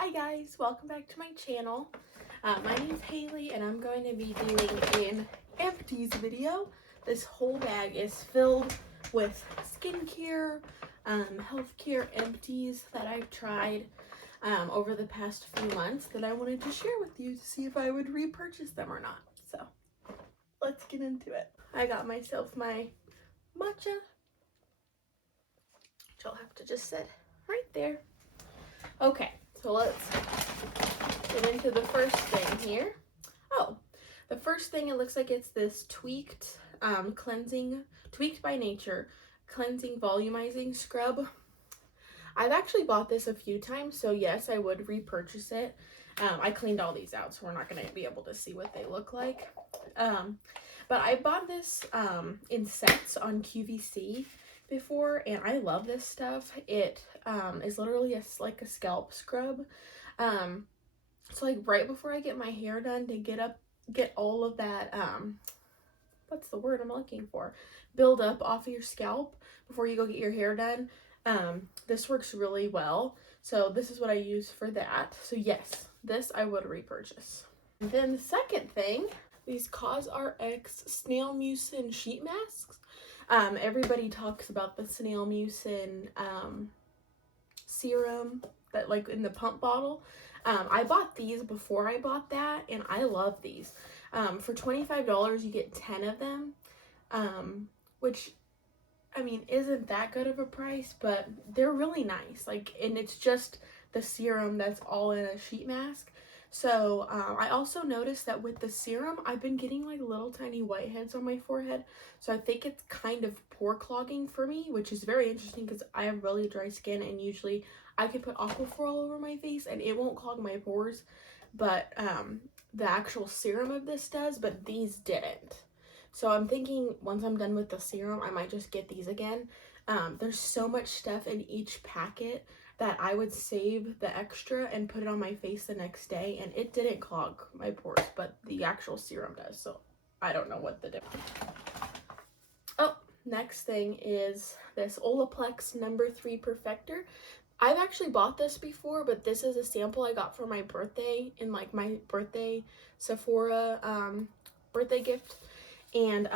Hi guys, welcome back to my channel. My name is Haley and I'm going to be doing an empties video. This whole bag is filled with skincare, healthcare empties that I've tried over the past few months that I wanted to share with you to see if I would repurchase them or not. So let's get into it. I got myself my matcha, which I'll have to just set right there. Okay, so let's get into the first thing here. Oh, the first thing, it looks like it's this tweaked by nature cleansing volumizing scrub. I've actually bought this a few times, so yes, I would repurchase it. I cleaned all these out, so we're not going to be able to see what they look like. But I bought this in sets on QVC before, and I love this stuff. It is literally like a scalp scrub. So like right before I get my hair done to get all of that what's the word I'm looking for, build up off of your scalp before you go get your hair done. This works really well, so this is what I use for that. So yes, this I would repurchase. And then the second thing, these CosRX Snail Mucin sheet masks. Everybody talks about the Snail Mucin serum that like in the pump bottle. I bought these before I bought that, and I love these. For $25 you get 10 of them, which I mean isn't that good of a price, but they're really nice. Like, and it's just the serum that's all in a sheet mask. So I also noticed that with the serum I've been getting like little tiny whiteheads on my forehead, so I think it's kind of pore clogging for me, which is very interesting because I have really dry skin and usually I can put Aquaphor all over my face and it won't clog my pores, but the actual serum of this does, but these didn't. So I'm thinking once I'm done with the serum I might just get these again. There's so much stuff in each packet that I would save the extra and put it on my face the next day, and it didn't clog my pores, but the actual serum does, so I don't know what the difference. Oh, next thing is this Olaplex No. 3 Perfector. I've actually bought this before, but this is a sample I got for my birthday in like my birthday Sephora birthday gift, and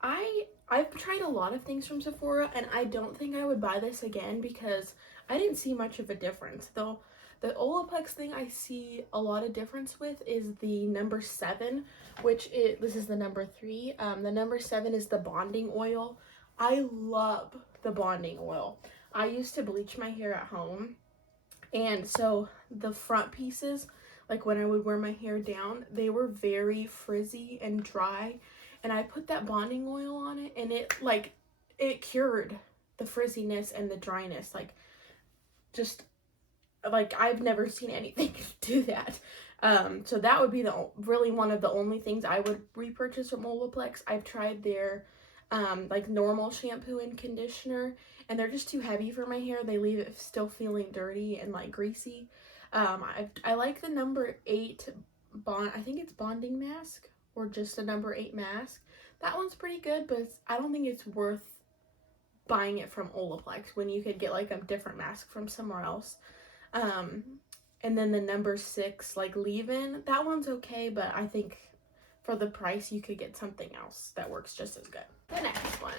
I've tried a lot of things from Sephora, and I don't think I would buy this again because I didn't see much of a difference. Though the Olaplex thing I see a lot of difference with is the No. 7, this is the No. 3. The No. 7 is the bonding oil. I love the bonding oil. I used to bleach my hair at home, and so the front pieces, like when I would wear my hair down, they were very frizzy and dry, and I put that bonding oil on it, and it cured the frizziness and the dryness. Like, just like I've never seen anything do that. So that would be really one of the only things I would repurchase from Olaplex. I've tried their like normal shampoo and conditioner, and they're just too heavy for my hair. They leave it still feeling dirty and like greasy. I like the No. 8 I think it's bonding mask, or just the No. 8 mask. That one's pretty good, but I don't think it's worth buying it from Olaplex when you could get like a different mask from somewhere else. And then the No. 6 like leave-in, that one's okay, but I think for the price you could get something else that works just as good. The next one,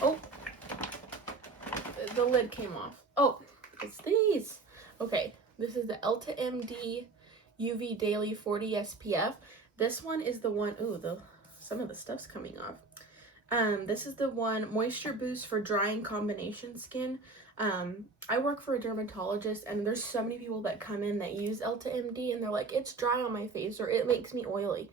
oh, the lid came off. Oh, it's these. Okay, this is the EltaMD UV Dailey 40 SPF. This one is the one, some of the stuff's coming off. This is the one, moisture boost for drying combination skin. I work for a dermatologist, and there's so many people that come in that use EltaMD and they're like, it's dry on my face, or it makes me oily.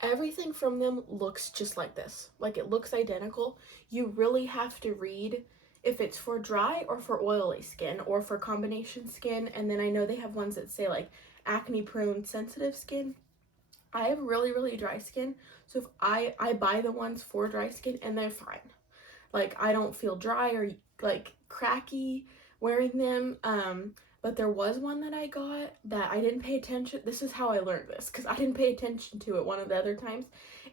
Everything from them looks just like this. Like, it looks identical. You really have to read if it's for dry or for oily skin or for combination skin. And then I know they have ones that say like acne prone sensitive skin. I have really, really dry skin, so if I buy the ones for dry skin and they're fine. Like, I don't feel dry or like cracky wearing them. But there was one that I got that I didn't pay attention. This is how I learned this, because I didn't pay attention to it one of the other times,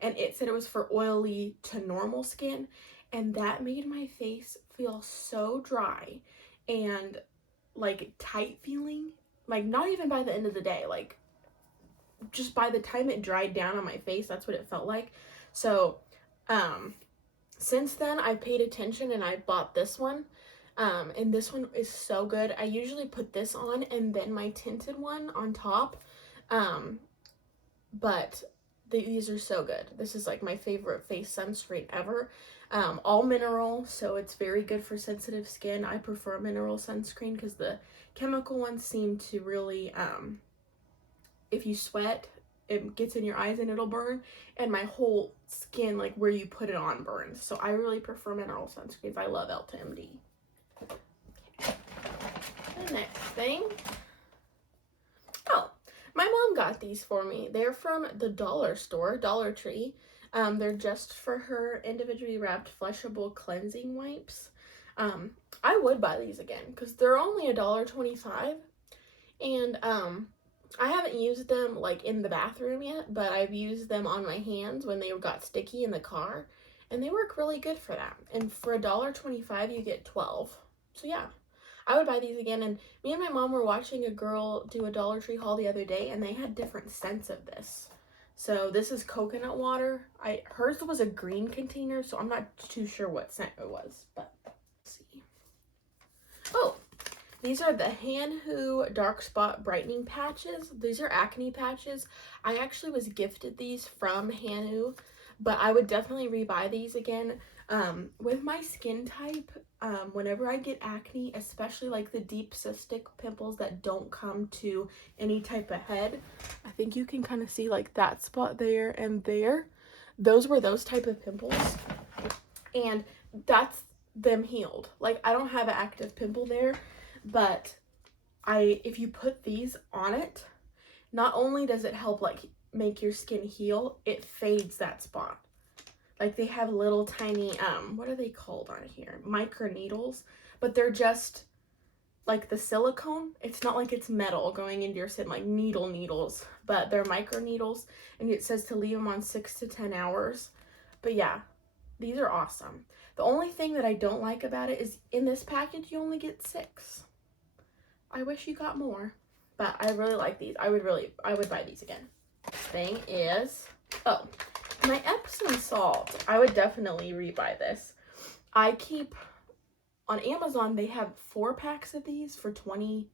and it said it was for oily to normal skin, and that made my face feel so dry and like tight feeling, like not even by the end of the day, like just by the time it dried down on my face, that's what it felt like. So since then I've paid attention and I bought this one, and this one is so good. I usually put this on and then my tinted one on top, but these are so good. This is like my favorite face sunscreen ever. All mineral, so it's very good for sensitive skin. I prefer mineral sunscreen because the chemical ones seem to really, if you sweat, it gets in your eyes and it'll burn, and my whole skin, like where you put it on, burns. So I really prefer mineral sunscreens. I love EltaMD. Okay. The next thing, oh, my mom got these for me. They're from the dollar store, Dollar Tree. They're just for her individually wrapped flushable cleansing wipes. I would buy these again because they're only $1.25, and I haven't used them like in the bathroom yet, but I've used them on my hands when they got sticky in the car, and they work really good for that. And for $1.25 you get 12. So yeah, I would buy these again. And me and my mom were watching a girl do a Dollar Tree haul the other day, and they had different scents of this. So this is coconut water. Hers was a green container, so I'm not too sure what scent it was, but let's see. Oh, these are the Hanhoo Dark Spot Brightening Patches. These are acne patches. I actually was gifted these from Hanhoo, but I would definitely rebuy these again. With my skin type, whenever I get acne, especially like the deep cystic pimples that don't come to any type of head, I think you can kind of see like that spot there and there. Those were those type of pimples, and that's them healed. Like I don't have an active pimple there, but if you put these on it, not only does it help like make your skin heal, it fades that spot. Like they have little tiny, what are they called on here? Micro needles, but they're just like the silicone. It's not like it's metal going into your skin, like needles, but they're micro needles, and it says to leave them on 6 to 10 hours. But yeah, these are awesome. The only thing that I don't like about it is in this package, you only get 6. I wish you got more, but I really like these. I would buy these again. Thing is, oh, my Epsom salt. I would definitely rebuy this. I keep, on Amazon, they have 4 packs of these for $22.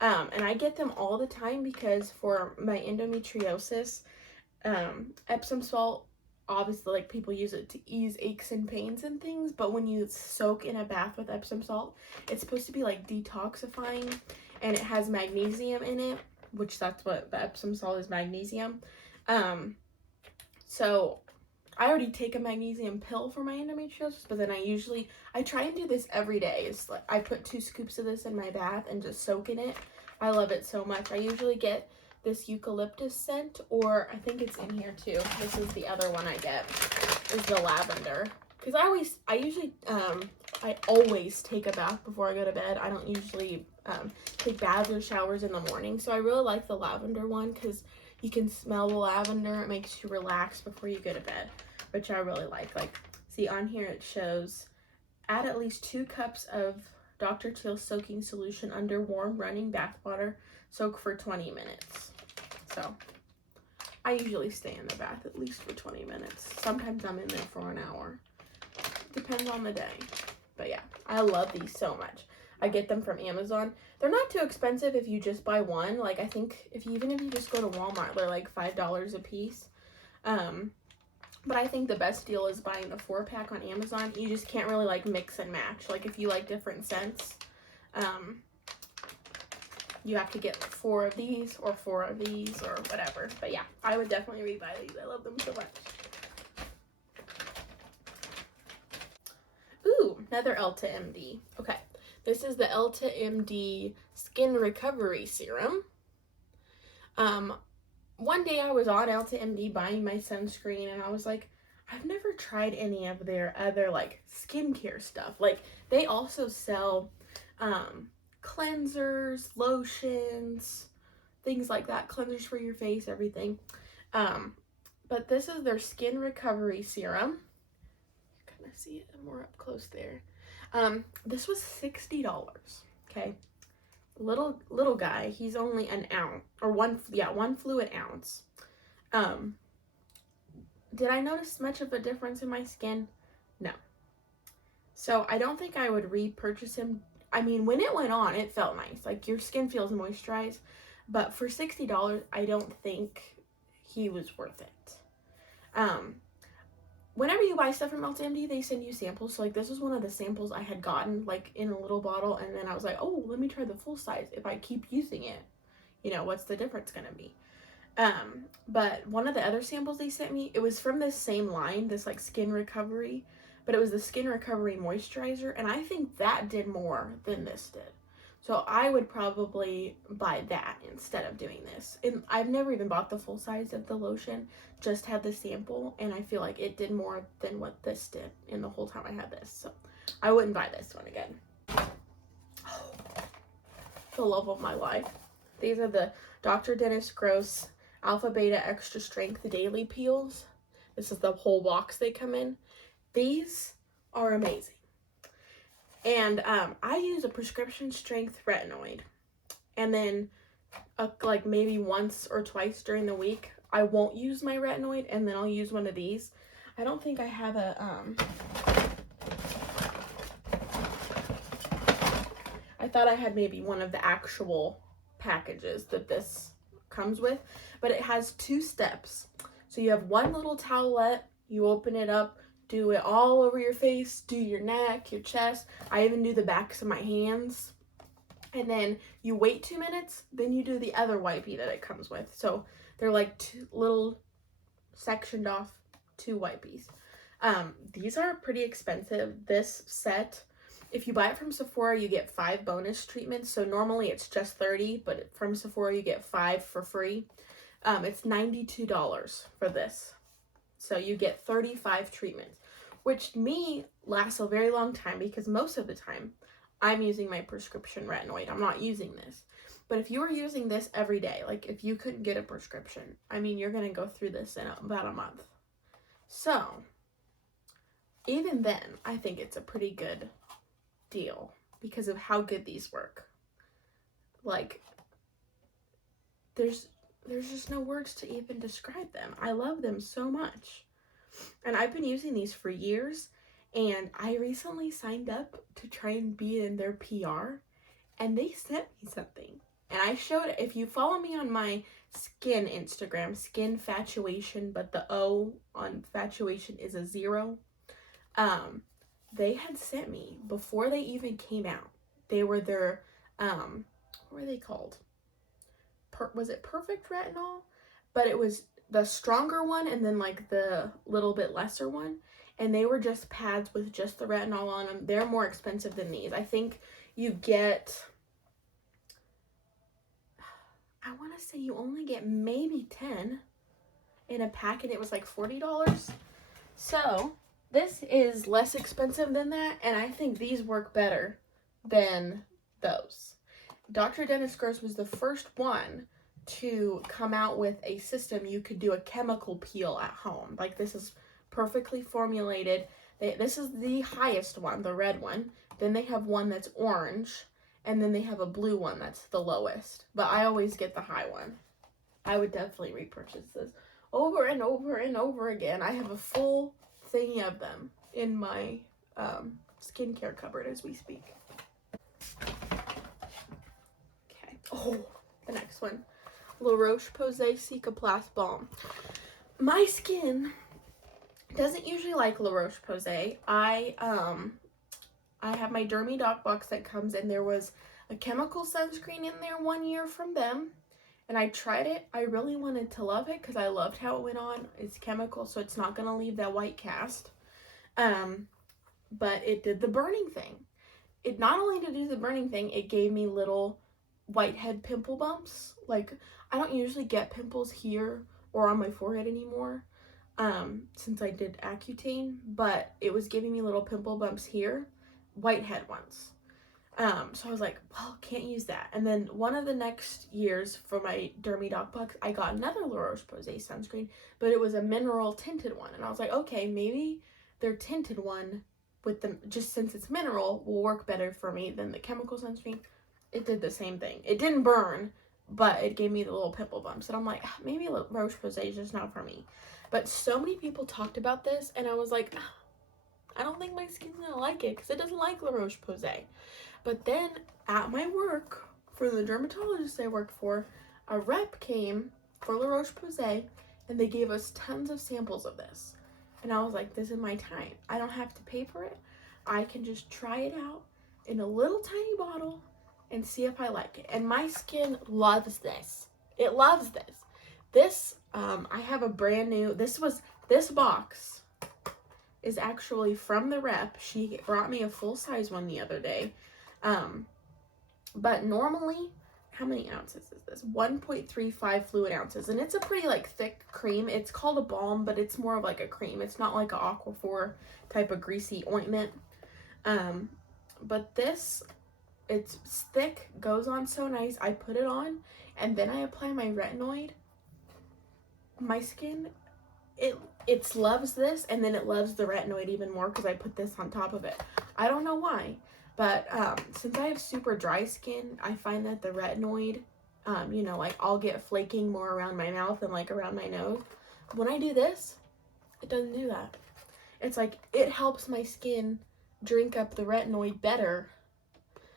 And I get them all the time because for my endometriosis, Epsom salt, obviously, like people use it to ease aches and pains and things, but when you soak in a bath with Epsom salt, it's supposed to be like detoxifying, and it has magnesium in it, which that's what the Epsom salt is, magnesium. So I already take a magnesium pill for my endometriosis, but then I try and do this every day. It's like I put 2 scoops of this in my bath and just soak in it. I love it so much. I usually get this eucalyptus scent, or I think it's in here too. This is the other one I get, is the lavender. Because I always take a bath before I go to bed. I don't usually take baths or showers in the morning. So I really like the lavender one because you can smell the lavender. It makes you relax before you go to bed, which I really like. Like, see on here it shows, add at least 2 cups of Dr. Teals soaking solution under warm running bath water. Soak for 20 minutes. So I usually stay in the bath at least for 20 minutes. Sometimes I'm in there for an hour. Depends on the day. But yeah, I love these so much. I get them from Amazon. They're not too expensive if you just buy one. Like I think even if you just go to Walmart, they're like $5 a piece. But I think the best deal is buying the 4-pack on Amazon. You just can't really like mix and match. Like if you like different scents, you have to get 4 of these or 4 of these or whatever. But yeah, I would definitely rebuy these. I love them so much. Ooh, another EltaMD. Okay, this is the EltaMD Skin Recovery Serum. One day I was on EltaMD buying my sunscreen, and I was like, I've never tried any of their other like skincare stuff. Like they also sell cleansers, lotions, things like that, cleansers for your face, everything. But this is their Skin Recovery Serum. You can kind of see it more up close there. This was $60, okay? Little guy. He's only an ounce, or one fluid ounce. Did I notice much of a difference in my skin? No. So I don't think I would repurchase him. I mean, when it went on, it felt nice. Like, your skin feels moisturized. But for $60, I don't think he was worth it. Whenever you buy stuff from EltaMD, they send you samples. So, like, this was one of the samples I had gotten, like, in a little bottle. And then I was like, oh, let me try the full size. If I keep using it, you know, what's the difference going to be? But one of the other samples they sent me, it was from this same line, this, like, skin recovery. But it was the skin recovery moisturizer. And I think that did more than this did. So I would probably buy that instead of doing this. And I've never even bought the full size of the lotion, just had the sample, and I feel like it did more than what this did in the whole time I had this. So I wouldn't buy this one again. Oh, the love of my life. These are the Dr. Dennis Gross Alpha Beta Extra Strength Daily Peels. This is the whole box they come in. These are amazing. And I use a prescription strength retinoid, and then like maybe once or twice during the week I won't use my retinoid, and then I'll use one of these. I don't think I have a I thought I had maybe one of the actual packages that this comes with, but it has 2 steps. So you have one little towelette, you open it up, do it all over your face, do your neck, your chest. I even do the backs of my hands. And then you wait 2 minutes, then you do the other wipey that it comes with. So they're like 2 little sectioned off 2 wipies. These are pretty expensive. This set, if you buy it from Sephora, you get 5 bonus treatments. So normally it's just $30, but from Sephora you get 5 for free. It's $92 for this. So you get 35 treatments, which to me lasts a very long time, because most of the time I'm using my prescription retinoid. I'm not using this. But if you were using this every day, like if you couldn't get a prescription, I mean, you're going to go through this in about a month. So even then, I think it's a pretty good deal because of how good these work. Like, there's just no words to even describe them. I love them so much. And I've been using these for years, and I recently signed up to try and be in their PR, and they sent me something. And I showed it. If you follow me on my skin Instagram, Skin Fatuation, but the O on Fatuation is a 0. They had sent me, before they even came out, they were their, what were they called? Was it Perfect Retinol? But it was the stronger one and then like the little bit lesser one. And they were just pads with just the retinol on them. They're more expensive than these. I think you get, I want to say you only get maybe 10 in a pack, and it was like $40. So this is less expensive than that, and I think these work better than those. Dr. Dennis Gross was the first one to come out with a system you could do a chemical peel at home. Like, this is perfectly formulated. This is the highest one, the red one. Then they have one that's orange, and then they have a blue one that's the lowest. But I always get the high one. I would definitely repurchase this over and over and over again. I have a full thingy of them in my skincare cupboard as we speak. Okay. Oh, the next one. La Roche-Posay Cicaplast Balm. My skin doesn't usually like La Roche-Posay. I have my Dermy Doc box that comes in. There was a chemical sunscreen in there one year from them, and I tried it. I really wanted to love it because I loved how it went on. It's chemical, so it's not going to leave that white cast. But it did the burning thing. It not only did it do the burning thing, it gave me little whitehead pimple bumps. Like, I don't usually get pimples here or on my forehead anymore, since I did Accutane, but it was giving me little pimple bumps here, whitehead ones. So I was like, well, can't use that. And then one of the next years for my Dermy Doc box, I got another La Roche-Posay sunscreen, but it was a mineral tinted one. And I was like, okay, maybe their tinted one with the, just since it's mineral, will work better for me than the chemical sunscreen. It did the same thing. It didn't burn, but it gave me the little pimple bumps. And I'm like, maybe Roche Posay is just not for me. But so many people talked about this, and I was like, I don't think my skin's gonna like it because it doesn't like La Roche-Posay. But then at my work, for the dermatologist I work for, a rep came for La Roche-Posay, and they gave us tons of samples of this. And I was like, this is my time. I don't have to pay for it. I can just try it out in a little tiny bottle and see if I like it. And my skin loves this. It loves this. This, I have a brand new, this box is actually from the rep. She brought me a full-size one the other day. But normally, how many ounces is this? 1.35 fluid ounces. And it's a pretty, like, thick cream. It's called a balm, but it's more of, like, a cream. It's not like an Aquaphor type of greasy ointment. But this, it's thick, goes on so nice. I put it on, and then I apply my retinoid. My skin, it loves this, and then it loves the retinoid even more because I put this on top of it. I don't know why, but since I have super dry skin, I find that the retinoid, you know, like I'll get flaking more around my mouth and like around my nose. When I do this, it doesn't do that. It's like it helps my skin drink up the retinoid better.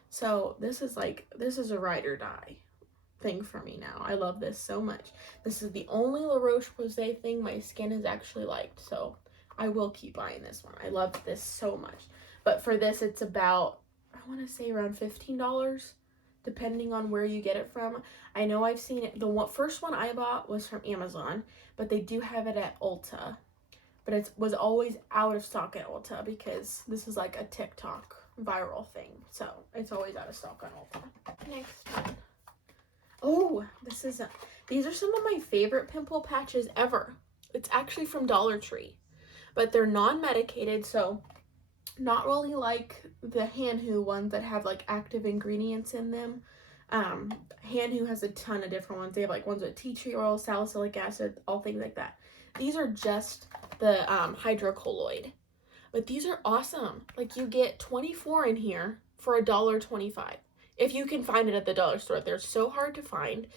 So this is a ride or die thing for me now. I love this so much. This is the only La Roche-Posay thing my skin has actually liked, so I will keep buying this one. I love this so much. But for this, it's about, I want to say around $15, depending on where you get it from. I know I've seen it, the first one I bought was from Amazon, but they do have it at Ulta. But it was always out of stock at Ulta because this is like a TikTok viral thing. So it's always out of stock on Ulta. Next one. Oh, these are some of my favorite pimple patches ever. It's actually from Dollar Tree, but they're non-medicated, so not really like the Hanhoo ones that have like active ingredients in them. Hanhoo has a ton of different ones. They have like ones with tea tree oil, salicylic acid, all things like that. These are just the hydrocolloid, but these are awesome. Like you get 24 in here for $1.25. If you can find it at the dollar store. They're so hard to find.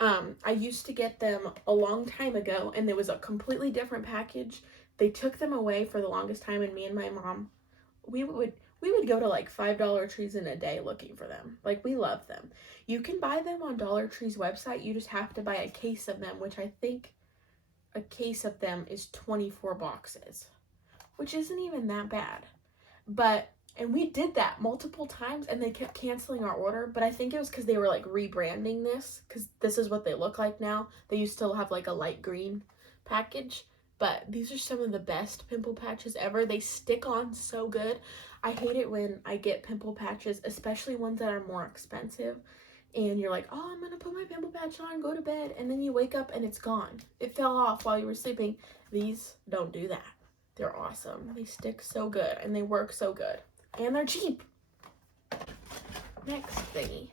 I used to get them a long time ago, and there was a completely different package. They took them away for the longest time, and me and my mom, we would go to like $5 Trees in a day looking for them. Like, we love them. You can buy them on Dollar Tree's website. You just have to buy a case of them, which I think a case of them is 24 boxes, which isn't even that bad. And we did that multiple times, and they kept canceling our order, but I think it was because they were, like, rebranding this, because this is what they look like now. They used to have, like, a light green package, but these are some of the best pimple patches ever. They stick on so good. I hate it when I get pimple patches, especially ones that are more expensive, and you're like, oh, I'm gonna put my pimple patch on, go to bed, and then you wake up and it's gone. It fell off while you were sleeping. These don't do that. They're awesome. They stick so good, and they work so good. And they're cheap. Next thingy.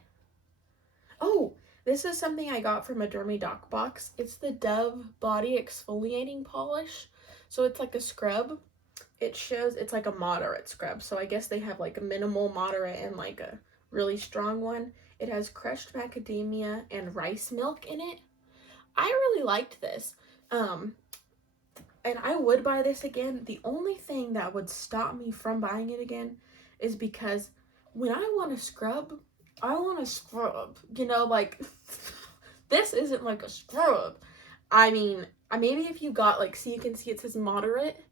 Oh, this is something I got from a DermiDoc box. It's the Dove Body Exfoliating Polish. So it's like a scrub. It shows it's like a moderate scrub. So I guess they have like a minimal, moderate, and like a really strong one. It has crushed macadamia and rice milk in it. I really liked this. And I would buy this again. The only thing that would stop me from buying it again is because when I want to scrub, I want to scrub. You know, like, this isn't like a scrub. I mean, maybe if you got, like, so you can see it says moderate.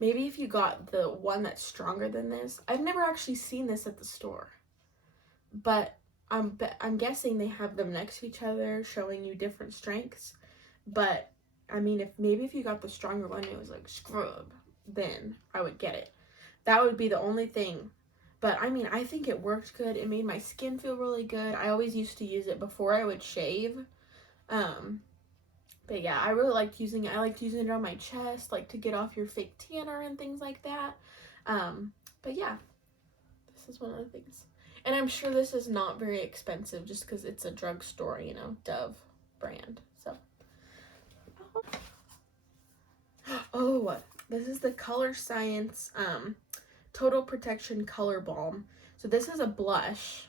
Maybe if you got the one that's stronger than this. I've never actually seen this at the store. But I'm guessing they have them next to each other, showing you different strengths. But I mean, if you got the stronger one, it was like scrub, then I would get it. That would be the only thing. But I mean, I think it worked good. It made my skin feel really good. I always used to use it before I would shave. But yeah, I really liked using it. I liked using it on my chest, like to get off your fake tanner and things like that. But yeah, this is one of the things. And I'm sure this is not very expensive just because it's a drugstore, you know, Dove brand. So. Oh, This is the ColoreScience Total Protection Color Balm. So this is a blush.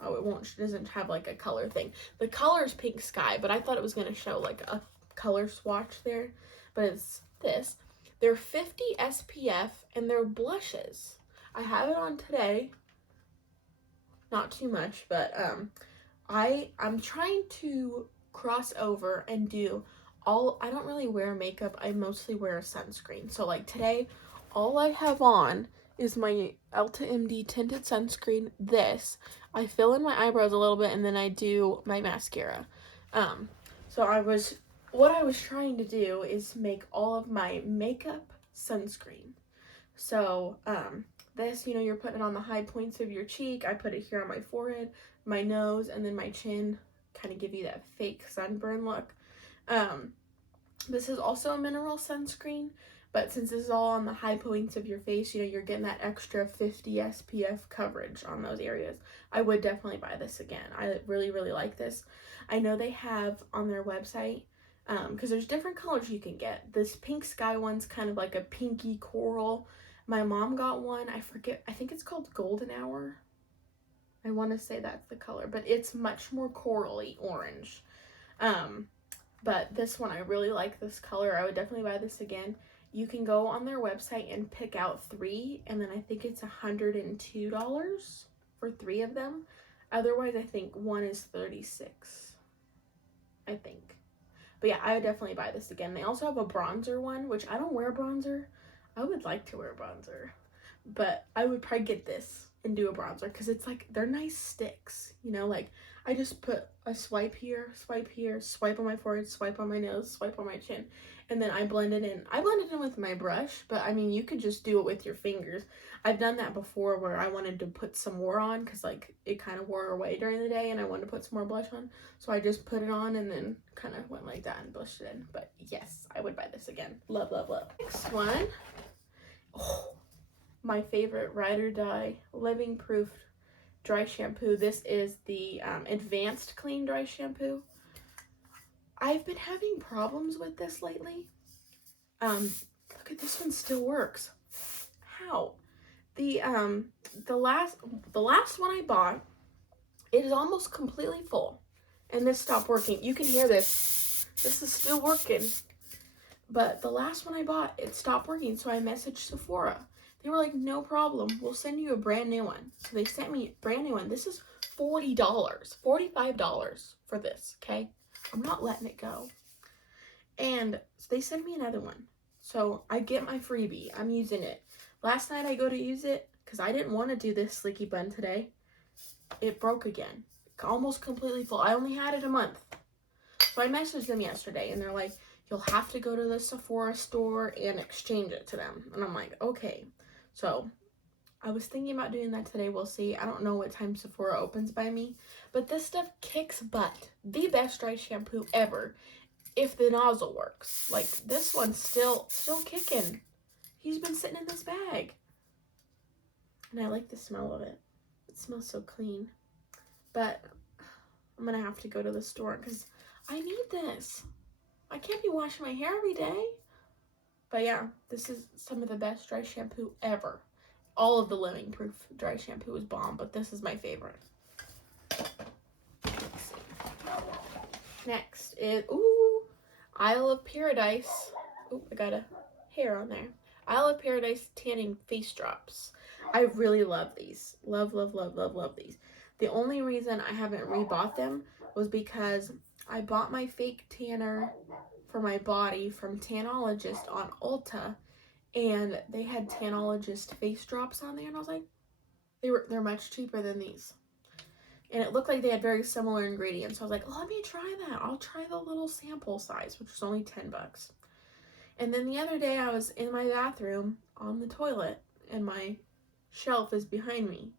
Oh, it doesn't have like a color thing. The color is pink sky, but I thought it was going to show like a color swatch there. But it's this. They're 50 SPF and they're blushes. I have it on today. Not too much, but I'm trying to cross over and do I don't really wear makeup. I mostly wear a sunscreen. So like today, all I have on is my EltaMD tinted sunscreen. I fill in my eyebrows a little bit and then I do my mascara. So what I was trying to do is make all of my makeup sunscreen. So this, you're putting it on the high points of your cheek. I put it here on my forehead, my nose, and then my chin, kind of give you that fake sunburn look. This is also a mineral sunscreen, but since this is all on the high points of your face, you're getting that extra 50 SPF coverage on those areas. I would definitely buy this again. I really, really like this. I know they have on their website, because there's different colors you can get. This pink sky one's kind of like a pinky coral. My mom got one, I forget, I think it's called Golden Hour. I want to say that's the color, but it's much more corally orange. But this one, I really like this color. I would definitely buy this again. You can go on their website and pick out 3, and then I think it's $102 for 3 of them. Otherwise, I think one is $36, I think. But yeah, I would definitely buy this again. They also have a bronzer one, which I don't wear bronzer. I would like to wear bronzer, but I would probably get this and do a bronzer because it's like, they're nice sticks, like I just put a swipe here, swipe on my forehead, swipe on my nose, swipe on my chin, and then I blend it in. I blend it in with my brush, but I mean, you could just do it with your fingers. I've done that before where I wanted to put some more on because like it kind of wore away during the day and I wanted to put some more blush on. So I just put it on and then kind of went like that and blushed it in. But yes, I would buy this again. Love, love, love. Next one. Oh, my favorite Ride or Die Living Proof Dry Shampoo. This is the Advanced Clean Dry Shampoo. I've been having problems with this lately. Look at this one, still works. How? The last one I bought, it is almost completely full, and this stopped working. You can hear this. This is still working. But the last one I bought, it stopped working, so I messaged Sephora. They were like, no problem, we'll send you a brand new one. So they sent me a brand new one. This is $40, $45 for this, okay? I'm not letting it go. And so they send me another one. So I get my freebie. I'm using it. Last night I go to use it because I didn't want to do this slicky bun today. It broke again. Almost completely full. I only had it a month. So I messaged them yesterday and they're like, you'll have to go to the Sephora store and exchange it to them. And I'm like, okay. So I was thinking about doing that today. We'll see. I don't know what time Sephora opens by me. But this stuff kicks butt. The best dry shampoo ever. If the nozzle works. Like, this one's still kicking. He's been sitting in this bag. And I like the smell of it. It smells so clean. But I'm going to have to go to the store because I need this. I can't be washing my hair every day. But yeah, this is some of the best dry shampoo ever. All of the Living Proof dry shampoo is bomb, but this is my favorite. Let's see. Next is, Isle of Paradise. Oh, I got a hair on there. Isle of Paradise tanning face drops. I really love these. Love, love, love, love, love these. The only reason I haven't rebought them was because I bought my fake tanner for my body from Tanologist on Ulta, and they had Tanologist face drops on there, and I was like, they're much cheaper than these. And it looked like they had very similar ingredients. So I was like, let me try that. I'll try the little sample size, which was only $10. And then the other day I was in my bathroom on the toilet and my shelf is behind me.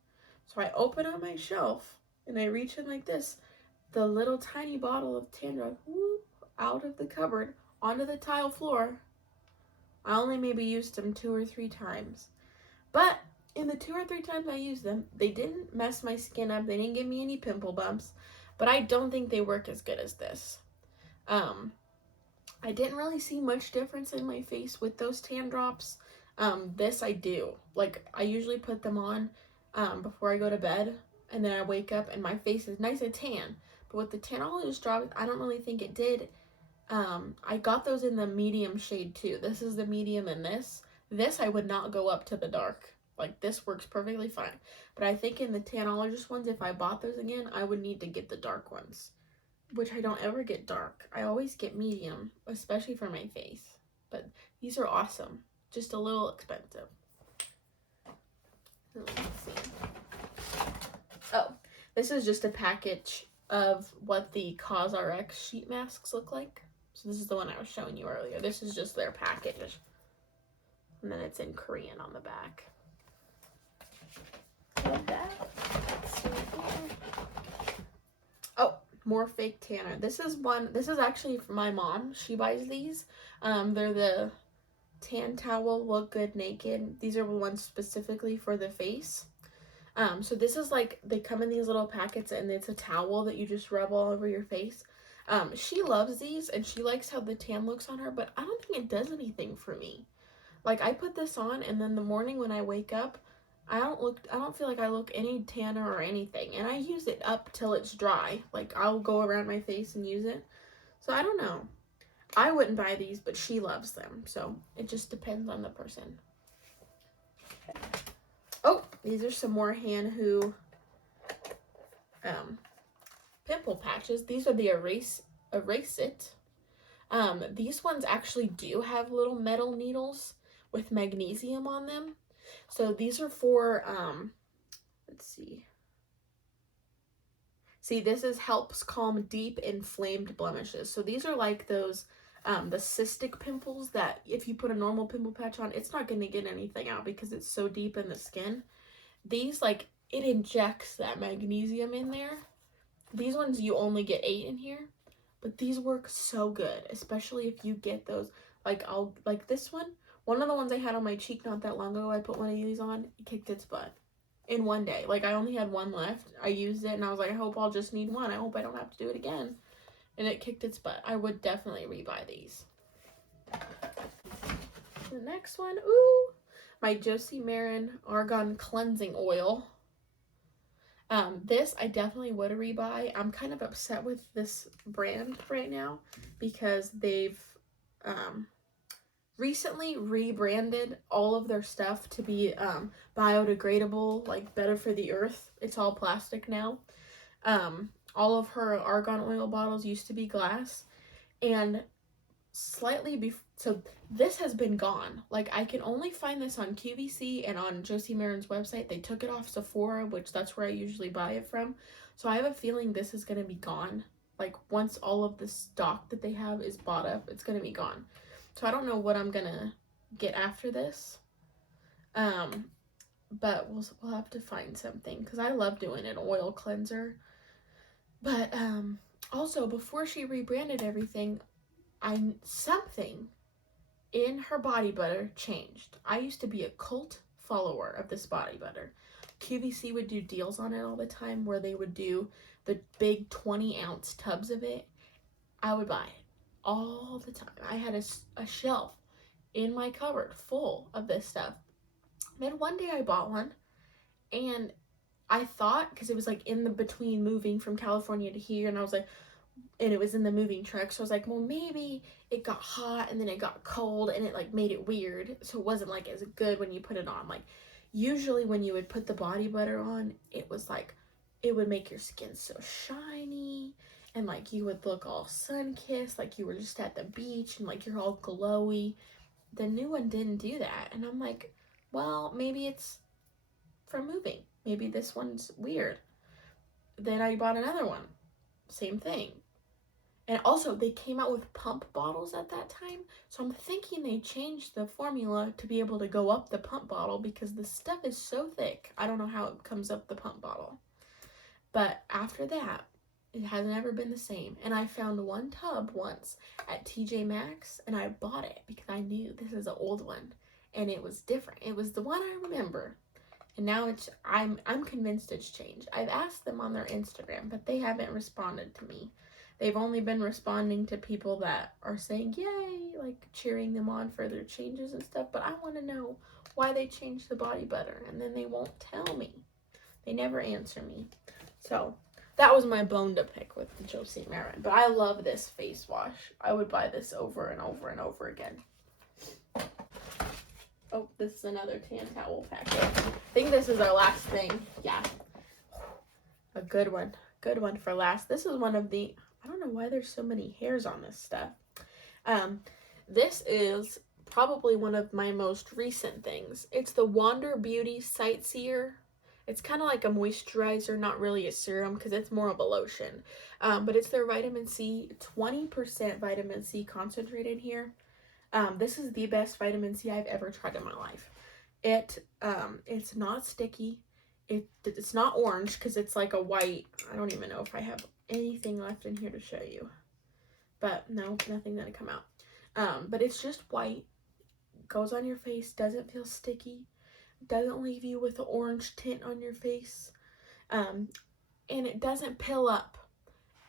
So I open up my shelf and I reach in like this. The little tiny bottle of tanner, whoop, out of the cupboard onto the tile floor. I only maybe used them 2 or 3 times. But in the 2 or 3 times I used them, they didn't mess my skin up. They didn't give me any pimple bumps. But I don't think they work as good as this. I didn't really see much difference in my face with those tan drops. This I do. Like, I usually put them on before I go to bed, and then I wake up and my face is nice and tan. But with the Tanologist drops, I don't really think it did. I got those in the medium shade too. This is the medium in this. This I would not go up to the dark. Like, this works perfectly fine. But I think in the Tanologist ones, if I bought those again, I would need to get the dark ones, which I don't ever get dark. I always get medium, especially for my face. But these are awesome. Just a little expensive. Let's see. Oh, this is just a package of what the CosRX sheet masks look like. So this is the one I was showing you earlier. This is just their package. And then it's in Korean on the back. Like that. Oh, more fake tanner. This is actually for my mom. She buys these. They're the Tan Towel Look Good Naked. These are the ones specifically for the face. So this is like, they come in these little packets and it's a towel that you just rub all over your face. She loves these and she likes how the tan looks on her, but I don't think it does anything for me. Like, I put this on and then the morning when I wake up, I don't feel like I look any tanner or anything. And I use it up till it's dry. Like, I'll go around my face and use it. So I don't know. I wouldn't buy these, but she loves them. So it just depends on the person. Okay. Oh, these are some more Hanhoo pimple patches. These are the EraseZit. These ones actually do have little metal needles with magnesium on them. So these are for, let's see. See, this helps calm deep inflamed blemishes. So these are like those, the cystic pimples that if you put a normal pimple patch on, it's not going to get anything out because it's so deep in the skin. These, like, it injects that magnesium in there. These ones, you only get 8 in here. But these work so good, especially if you get those, like, like this one of the ones I had on my cheek not that long ago, I put one of these on, it kicked its butt in one day. Like, I only had one left. I used it and I was like, I hope I'll just need one. I hope I don't have to do it again. And it kicked its butt. I would definitely rebuy these. The next one, ooh, my Josie Maran Argan Cleansing Oil. This I definitely would rebuy. I'm kind of upset with this brand right now because they've recently rebranded all of their stuff to be biodegradable, like better for the earth. It's all plastic now. All of her argan oil bottles used to be glass, and so this has been gone. Like, I can only find this on QVC and on Josie Maran's website. They took it off Sephora, which that's where I usually buy it from. So I have a feeling this is going to be gone. Like, once all of the stock that they have is bought up, it's going to be gone. So I don't know what I'm going to get after this. But we'll have to find something because I love doing an oil cleanser. But also, before she rebranded everything, something in her body butter changed. I used to be a cult follower of this body butter. QVC would do deals on it all the time where they would do the big 20-ounce tubs of it. I would buy it all the time. I had a shelf in my cupboard full of this stuff. Then one day I bought one, and I thought, because it was like in the between moving from California to here, and I was like, and it was in the moving truck, so I was like, well, maybe it got hot and then it got cold and it like made it weird, so it wasn't like as good when you put it on. Like, usually when you would put the body butter on, it was like, it would make your skin so shiny and like you would look all sun-kissed, like you were just at the beach and like you're all glowy. The new one didn't do that, and I'm like, well, maybe it's from moving. Maybe this one's weird. Then I bought another one. Same thing. And also, they came out with pump bottles at that time. So I'm thinking they changed the formula to be able to go up the pump bottle because the stuff is so thick. I don't know how it comes up the pump bottle. But after that, it hasn't ever been the same. And I found one tub once at TJ Maxx and I bought it because I knew this is an old one. And it was different. It was the one I remember. And now I'm convinced it's changed. I've asked them on their Instagram, but they haven't responded to me. they've only been responding to people that are saying, yay, like cheering them on for their changes and stuff. But I want to know why they changed the body butter, and then they won't tell me. They never answer me. So that was my bone to pick with the Josie Maran. But I love this face wash. I would buy this over and over and over again. Oh, this is another tan towel packet. I think this is our last thing. Yeah. A good one. Good one for last. This is one of the, I don't know why there's so many hairs on this stuff. This is probably one of my most recent things. It's the Wander Beauty Sightseer. It's kind of like a moisturizer, not really a serum because it's more of a lotion. But it's their vitamin C, 20% vitamin C concentrated here. This is the best vitamin C I've ever tried in my life. It's not sticky. It's not orange because it's like a white. I don't even know if I have anything left in here to show you. But no, nothing gonna come out. But it's just white. Goes on your face, doesn't feel sticky. Doesn't leave you with an orange tint on your face, and it doesn't pill up.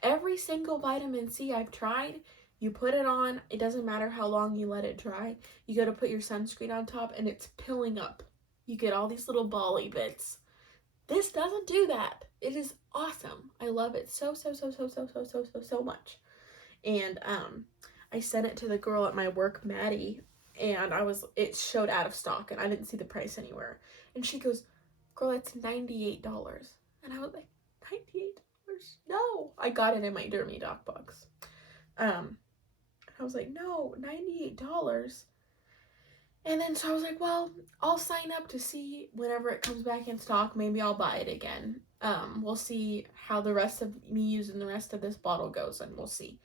Every single vitamin C I've tried, you put it on, it doesn't matter how long you let it dry, you go to put your sunscreen on top and it's pilling up. You get all these little bally bits. This doesn't do that. It is awesome. I love it so much. And I sent it to the girl at my work, Maddie, and it showed out of stock and I didn't see the price anywhere. And she goes, girl, it's $98. And I was like, $98? No. I got it in my Dermy Doc box. I was like, no, $98. And then so I was like, well, I'll sign up to see whenever it comes back in stock. Maybe I'll buy it again. We'll see how the rest of me using the rest of this bottle goes, and we'll see.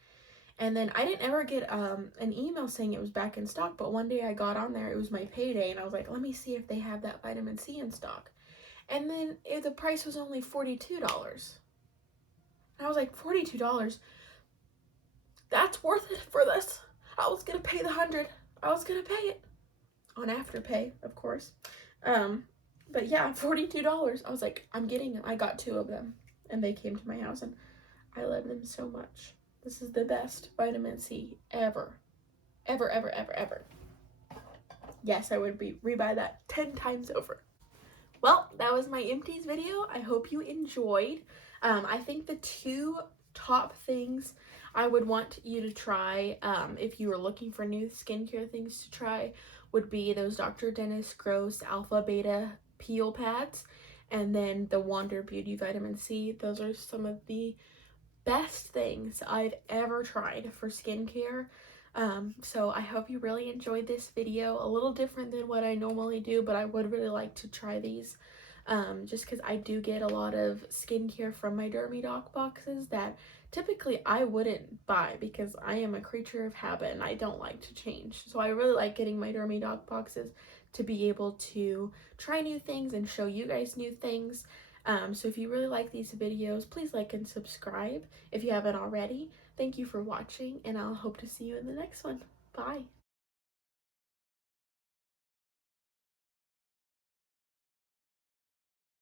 And then I didn't ever get an email saying it was back in stock, but one day I got on there, it was my payday, and I was like, let me see if they have that vitamin C in stock. And then the price was only $42. And I was like, $42? That's worth it for this. I was gonna pay the $100. I was gonna pay it. On Afterpay, of course. But yeah, $42. I was like, I'm getting them. I got 2 of them, and they came to my house, and I love them so much. This is the best vitamin C ever. Ever, ever, ever, ever. Yes, I would rebuy that 10 times over. Well, that was my empties video. I hope you enjoyed. I think the 2 top things I would want you to try if you were looking for new skincare things to try would be those Dr. Dennis Gross Alpha Beta Peel Pads, and then the Wander Beauty Vitamin C. Those are some of the best things I've ever tried for skincare. So I hope you really enjoyed this video. A little different than what I normally do, but I would really like to try these just because I do get a lot of skincare from my Dermy Doc boxes that typically I wouldn't buy because I am a creature of habit and I don't like to change. So I really like getting my Dermy Doc boxes to be able to try new things and show you guys new things. So if you really like these videos, please like and subscribe if you haven't already. Thank you for watching, and I'll hope to see you in the next one. Bye.